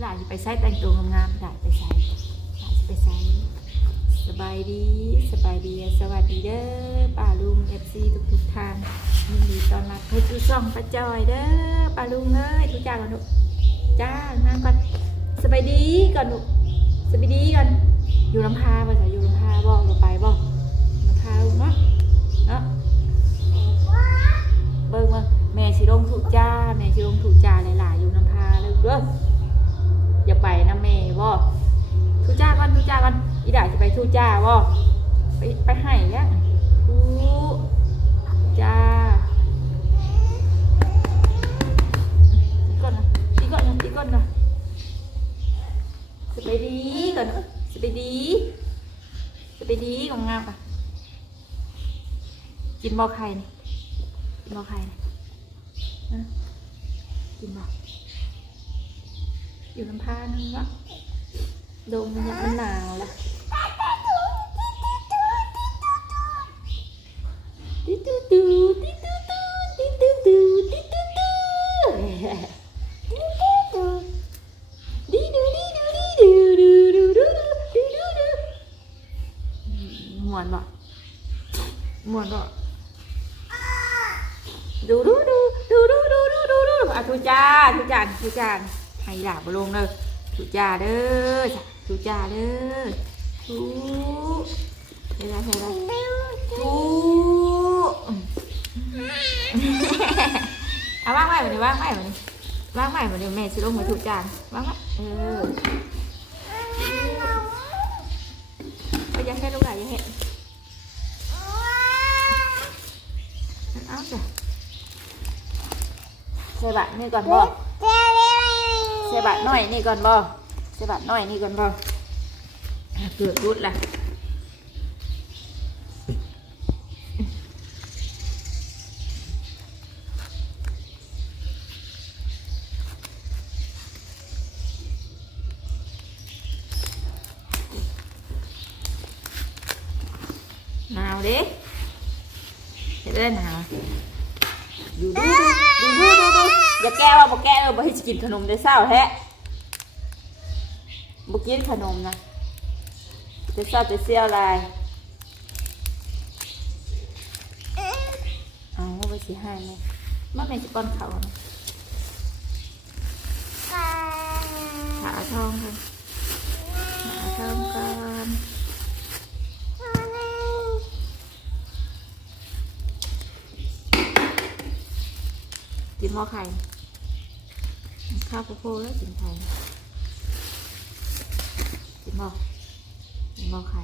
หลานจะไปใช้แต่งตัวงามๆหลานไปใช้หลานจะไปใช้สบายดีสบายดีสวัสดีเด้อป้าลุงเอฟซีทุกทุกๆทางยินดีต้อนรับให้ทุกช่องป้าจอยเด้อป้าลุงเอ้ยทุกจ้าก่อนลูกจ้างานก่อนสบายดีก่อนลูกสบายดีก่อนอยู่ลำพาภาษาอยู่ลำพาบอกเราไปบอกลำพาลูกเนาะเนาะเบิ่งว่าแม่สิลงถูกจ้าแม่สิลงถูกจ้าหลายๆอยู่น้ำพาเลยเด้ออย่าไปนะแม่บ่ถูจ้าก่อนถูจ้าก่อนอีด่าจะไปถูจ้าบ่ไปไปให้แล้วถูจ้าตีก่อนนะตีก่อนนะตีก่อนนะสไปดีก่อนนะสไปดีสไปดีของงามปะกินบ่ไข่นี่กินบ่ใครนะฮะกินบ่อ อยู่ลำพานึงวะโดมมันยังมันหนาวละติ๊ดตุ๊ดตุ๊ดติ๊ดตุ๊ดตุ๊ดติ๊ดตุ๊ดตุ๊ดติ๊ดตุ๊ดตุ๊ดติ๊ดตุ๊ดตุ๊ดดิดูดิดูดิดูดูดูดูดูดูม่วนบ่ม่วนบ่ดูดูดูดูดูดูดูดูดูอะทุจ้าทุจานทุจาน ให้หลาบลงเด้อทุจ้าเด้อจ้ะทุจ้าเด้อทุเฮ้ยได้เฮ้ยได้ทุอืมเอาว่างไว้มาดิว่างไว้มาดิว่างไว้มาดิแม่สิลงมาทุจานว่างไว้เออเอาอย่าให้ลูกหลานอย่าให้เอาจ้ะใส่บัตรนี่ก่อนบ่ใส่บัตรหน่อยนี่ก่อนบ่ใส่บัตรหน่อยนี่ก่อนบ่อะเกิดรุดละหนาวเด้เห็นได้หนาวดูดูดูดูดูดู อย่าแก้ว่าบ่แก้เออบ่ให้สิกินขนมได้เศร้าแท้บ่กินขนมนะจะเศร้าจะเสี้ยวอะไรเอาว่าไปสิให้ไหมมาแม่สิป้อนเขาวนะขาทองค่ะขาทองก่อนกินหม้อไข่ ข้าวโพดแล้วสินไทยสินบอกสินบอกใคร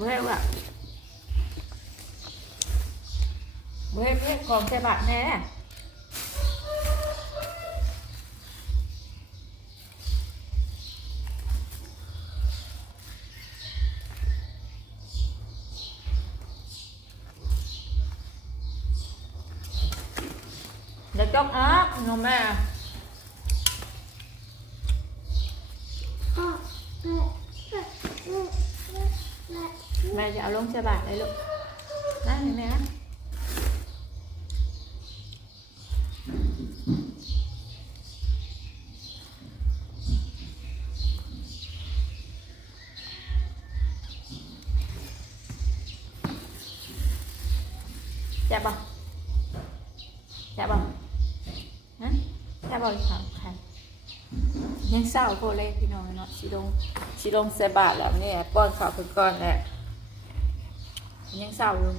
Quê bạn. Quê biết còn xe bạn nè. ม่จะเอาลงใส่บาทเลยลูกนั่งเห็นไหมนะแจะบ่แจะบ่ฮะจะบ่อีกครั้งใครยังเศร้าโพเล่พี่น้องเนาะสิลงสิลงใส่บาทแล้วเนี่ยป้อนข้าวเพิ่นก่อนแหละ ยังเศร้าอยู่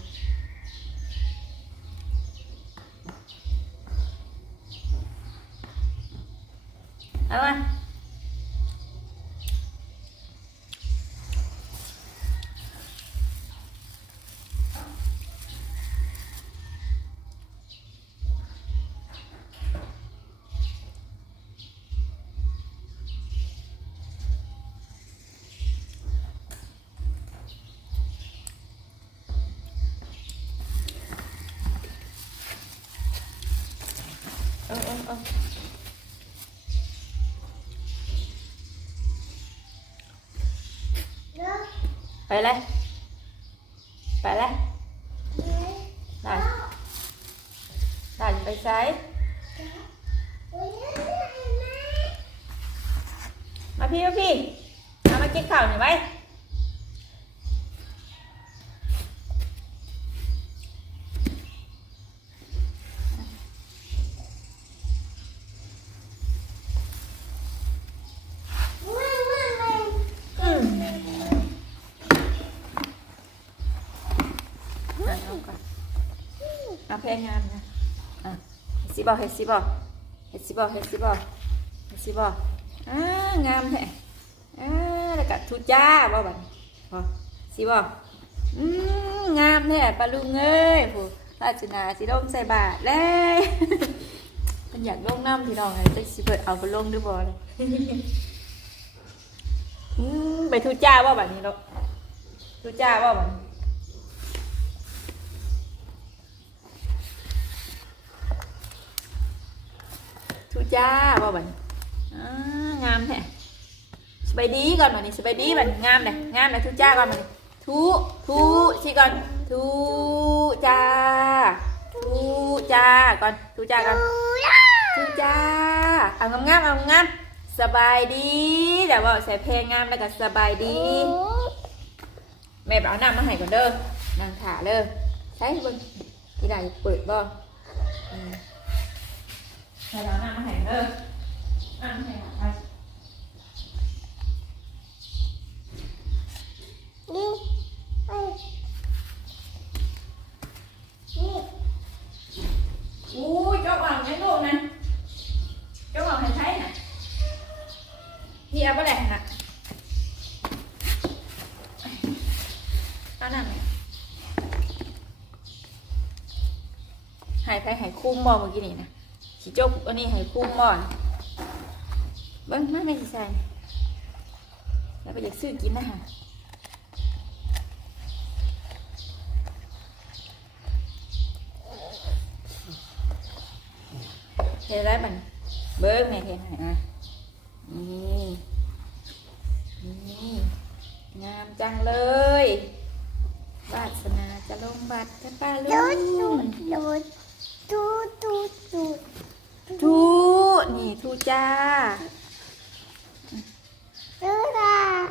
เอามา ไปเลย ไปเลยได้ได้ไปใช้มาพี่มาพี่มามากินข้าวหน่อยไหมอืมอะเอาก่อน เอาเพลงงานนะอะเฮ็ดสิบอเฮ็ดสิบอเฮ็ดสิบอเฮ็ดสิบอเฮ็ดสิบอกอ่างามแท้อ่าแล้วก็ทุจ้าบ่บัดพอสิบอกอืมงามแท้ปลาลุงเอ้ยผู้ราชนาสิลงใส่บาตรเลยมันอยากลงน้ำพี่น้องไงจะสิเปิดเอาไปลงหรือบ่เลยอืมไปทุจ้าว่าแบบนี้เนาะทุจ้าว่าแบบนี้ จ้าว่าบบนี้อ่างามแท้สบายดีก่อนแบบนี้สบายดีแบบงามเลยงามเลยทุจ้าก่อนแบบนี้ทุทุชิก่อนทุจ้าทุจ้าก่อนทุจ้าก่อนทุจ้าเอางามงามเอางามสบายดีแต่ว่าใส่เพลงงามแล้วก็สบายดีแม่เอาน้ำมาให้ก่อนเด้อนางขาเด้อใช้บิ่งที่ไหนเปิดบ่ อืมให้เอาน้ำมาให้เด้อน้ำมาให้ไปอู้ยเจ้าอ่างยังลูกนะเจ้าอ่างให้ใช้น่ะพี่เอาไปแหละน่ะเอาน้ำไหมหายไปหายคุ้มบ่เมื่อกี้นี่นะ สีจกอันนี้หายคุ้มบ่นเบิ้งมาไม่สิใส่แล้วไปอยากซื้อกินนะฮะเห็นได้มันเบิ้งแม่เห็นไหมอะนี่นี่งามจังเลยวาสนาจะลงบัตรกันป้าลุง ทูนี่ทูจ้า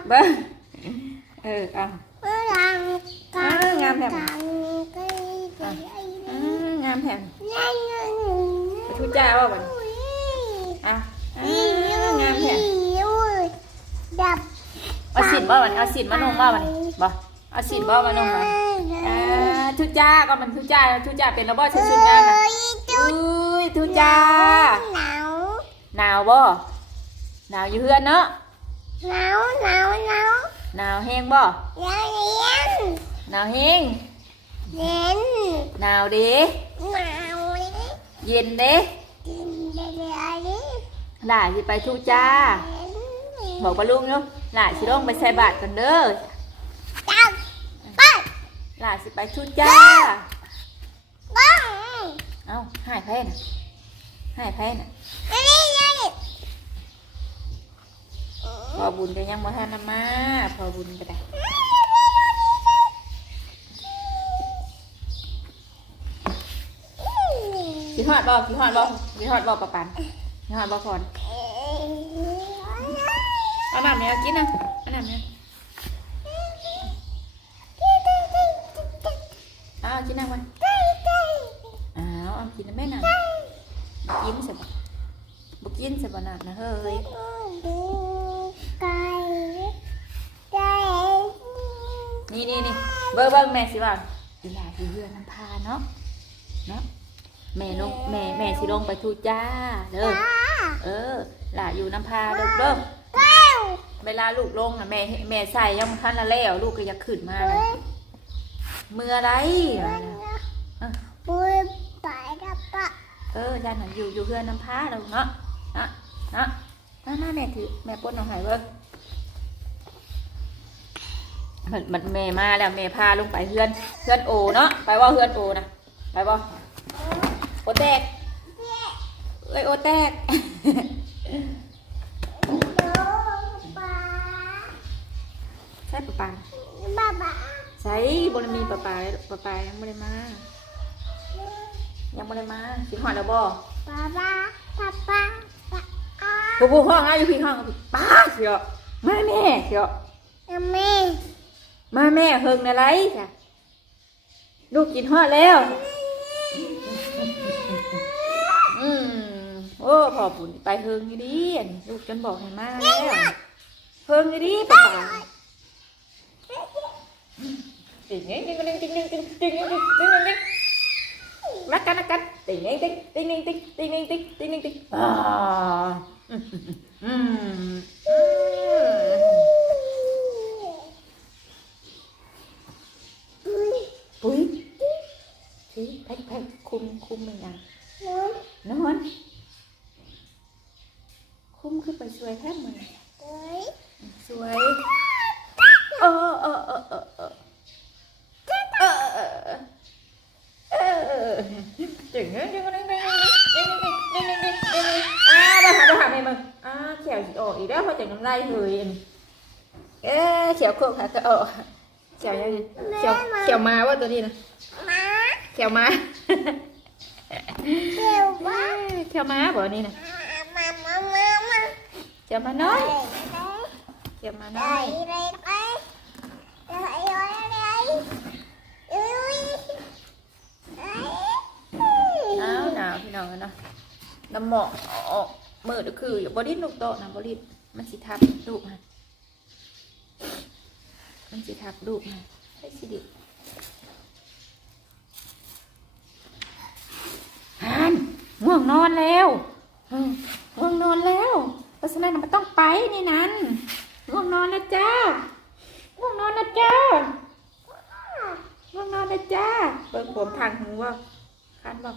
เบิ้งเออเอาอ่างามแผ่นไปทูจ้าว่าบันอะอ่างามแผ่นดับเอาสินบ่บันเอาสินมานงบ่บันบ่เอาสินบ่มานงบันอ่าทูจ้าก็มันทูจ้าทูจ้าเป็นระบอดชุดงามนะอุ้ ยทูจ้าหนาวหนาวบ่หนาวอยู่เฮือนเนาะหนาวหนาวหนาวหนาวแห้งบ่เย็นเย็นหนาวแห้งเย็นหนาวเด้หนาวเลยเย็นเด้กินได้เลยหล่าสิไปทูจ้า บอกปลาลุงเนาะหล่าสิลงไปใส่บาตรกันเด้อจับไปหล่าสิไปทูจ้าบ้องเอ้าหายแพ้น่ะ ให้ไพ่น่ะนี่นี่นี่พอบุญก็ยังบ่ทันนำมาพอบุญก็ได้สิฮอดบ่สิฮอดบ่สิฮอดบ่ปะปันสิฮอดบ่พรเอาน้ำเนี่ยกินนะเอาน้ำเนี่ยเอากินน้ำไว้อ้าวเอากินน้ำแม่น้ำบ่ กินสิบ่บ่กินสิบ่น้ำนะเฮ้ยไก่ไก่นี่นี่นี่เบิ้งเบิ้งแม่สิว่าอีหลาสิเฮือน้ำพาเนาะเนาะแม่ลงแม่แม่สิลงไปทูจ้าเด้อเออหลาอยู่น้ำพาเด้อเด้อเก้าเวลาลูกลงน่ะแม่แม่ใส่ยังบ่ทันละแล้วลูกก็อยากขึ้นมาเลยมืออะไรวะน่ะเออปุ้ยไปกับปะ เออจานหันอยู่อยู่เฮือนน้ำพาเราเนาะเนาะเนาะน่าน่าแม่ถือแม่ปนเอาใหายเบิ้งมันมันแม่มาแล้วแม่พาลงไปเฮือนเฮือนโอเนาะไปว่าเฮือนโอนะไปบ่โอแตกเอ้ยโอแตกโดปลาใช่ปะปาบ้าบ้าใช่บนมีปะปาปะปายังไม่ได้มา ยังไม่ได้มาสิหอดแล้วบ่บ้าบ้าป้าป้าป้าอ้าผู้ผู้ห้องอะอยู่พี่ห้องป้าเสียวมาแม่เสียวแม่มาแม่เฮิงอะไรจ้ะลูกกินหอดแล้วอืมโอ้พอปุ่นไปเฮิงอยู่ดีอันนี้ลูกจนบอกให้มาแล้วเฮิงอยู่ดีปะปาติงเองติงเองติงเองติงติงเองติงติงเอง นักกันนักกันติงเองติงติงเองติงติงเองติงติงเองติงอ่าอืมอืมปุ้ยสิแพ็คแพ็คคุมคุมมันยังนอนคุมขึ้นไปสวยแทบมันสวยเออเออเออเออเออเอ chừng á đừng có đánh đánh đánh đánh đánh đánh đánh à đâu hả đâu hả mày mừng à chèo chị ổ ý đó mà chèo nằm lai hửi em ê chèo cột hả tao ổ chèo nhau gì chèo chèo má quá tôi đi nè má chèo má chèo má chèo má bỏ đi nè chèo má nói chèo má nói พี่น้องเนาะน้ำหมอกออกมืดก็คือบริดลูกโตนะบริดมันสิทับลูกฮะมันสิทับลูกฮะให้สิดิฮันง่วงนอนแล้วง่วงนอนแล้วเพราะฉะนั้นมันต้องไปนี่นั้นง่วงนอนนะจ้าง่วงนอนนะจ้าง่วงนอนนะจ้าเบิ่งผมทางหูว่าคันบอก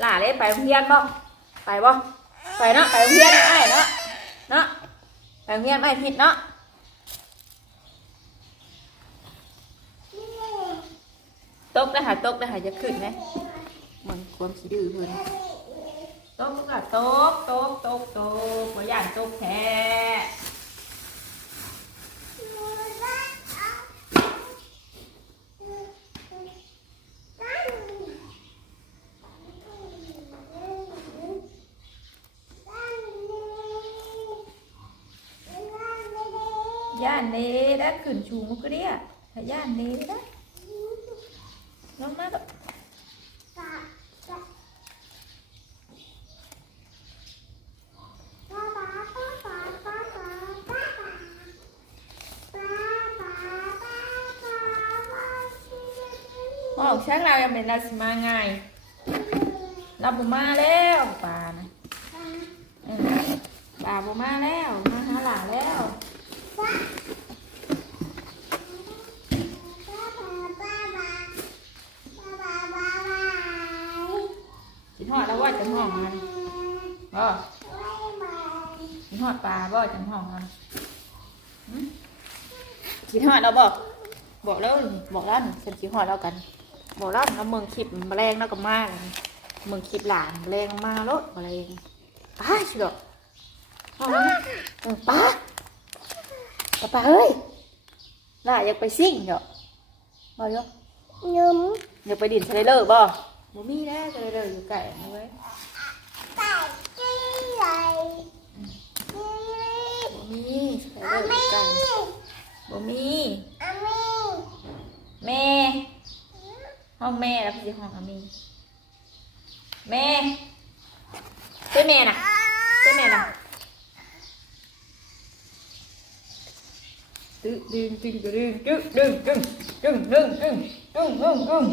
หล่าเลยไปโรงเรียนบ่ไปบ่ไปเนาะไปโรงเรียนไอ้เนาะเนาะไปโรงเรียนไอ้อาทิตย์เนาะตกได้หาตกได้หาจะขึ้นไหมมันความขี้ดื้อเพิ่นตกก็ตกตกตกตกบ่ย่านตกแท้ ย่านเนได้ขึ้น ชูมุกเรียถ้าย่านเนได้ลงมาก็ห้องช่างเรายังเป็นราสมาง่ายเราเราบุมาแล้วปลานะปลาบุมาแล้วมาหาหลานแล้ว กินหอดแล้วว่าจังห้องมันบ่กินหอด ปลาบ่จังห้องมันหึกินหอดเราบอก บอกแล้วนี่บอกแล้วนี่ฉันกินหอดแล้วกัน บอกแล้วแล้วเมืองคลิปแมลงแล้วก็มาเลยเมืองคลิปหลานแมลงมาโลดอะไรป้าชิดอกเอามาเออป้าป้าป้าเฮ้ยล่าอยากไปซิ่งเดี๋ยวบ่อยก Nhum อยากไปดินทะเลเลอร์บ่บ่มีแล้วทะเลเลอร์อยู่ไกลนะเว้ มีทะเลเลอร์อยู่ไกล Ami บ่มี Ami แม่ ห้องแม่แล้วพี่ห้องอามี แม่ใช่แม่น่ะใช่แม่น่ะดึงดึงดึงดึงดึงดึงดึงดึงดึงดึงดึงดึงดึง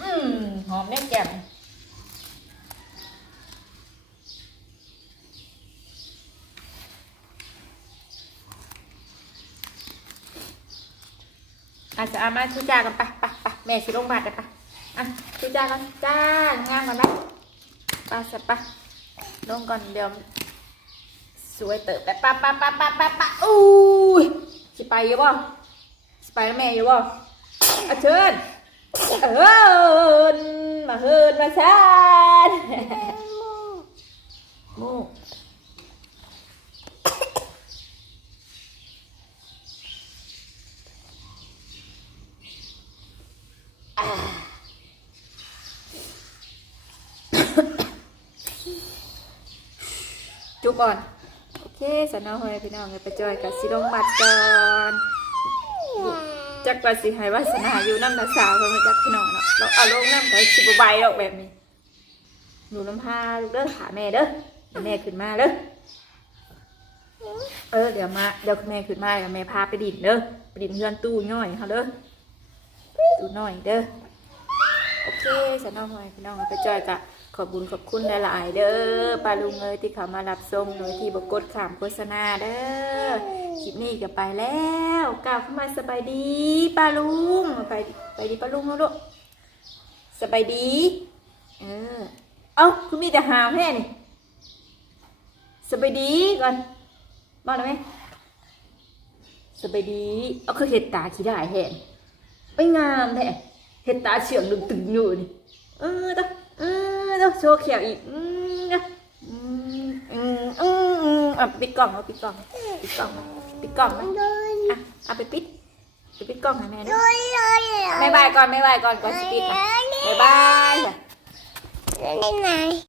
อืมหอมแน่แจ่ม อาจจะเอามาชูจากันไปไปไปแม่ชิลงมากันไปอะชูจากันจ้างามกันไหมไปสับไปลงก่อนเดี๋ยวสวยเติบไปปะปะปะปะปะปะอู้ยสิไปอยู่บ่สิไปแล้วแม่อยู่บ่อาเชิญเอินมาเฮินมาชานมูอ่าจุ บก่อนโอเคสนอหอยพี่น้องเลยไปจอยกับสิลงบัดก่อนจักว่าสิให้วาสนาอยู่น้ำนาสาวเพิ่นมาจักพี่น้องเนาะเราเอาลงน้ำกับสิบใบดอกแบบนี้หนูน้ำพาลูกเด้อขาแม่เด้อแม่ขึ้นมาเด้อเออเดี๋ยวมาเดี๋ยวแม่ขึ้นมาเดี๋ยวแม่พาไปดินเด้อไปดินเพื่อนตู้น้อยเขาเด้อตู้น้อยเด้อโอเคสนองหอยพี่น้องไปจอยกะ ขอบบุญขอบคุณหลายๆเด้อปลาลุงเอ้ยที่เขามารับชมโดยที่บกดขามโฆษณาเด้อคลิปนี้ก็ไปแล้วกลับมาสบายดีปลาลุงไปไปดีปลาลุงแล้วลูกสบายดีเออเอ้าคือมีแต่หาวแค่นี่สบายดีก่อนมาหน่อยไหมสบายดีเอาคือเห็ดตาขี้ได้แหนไม่งามแท้เห็ดตาเฉียงดึงตึงอยู่นี่เออตะเออ ตะโชว์เขียวอีกอืมนะอืมอืมอืมอืมอะปิดกล่องเอาปิดกล่อง ปิดกล่อง ปิดกล่องไหม Đôi อะเอาไปปิดไปปิดกล่องให้แม่ด้วย Đôi đôi ไม่บายก่อนไม่บายก่อนก่อนสปิดนะบ๊ายบาย Đôi này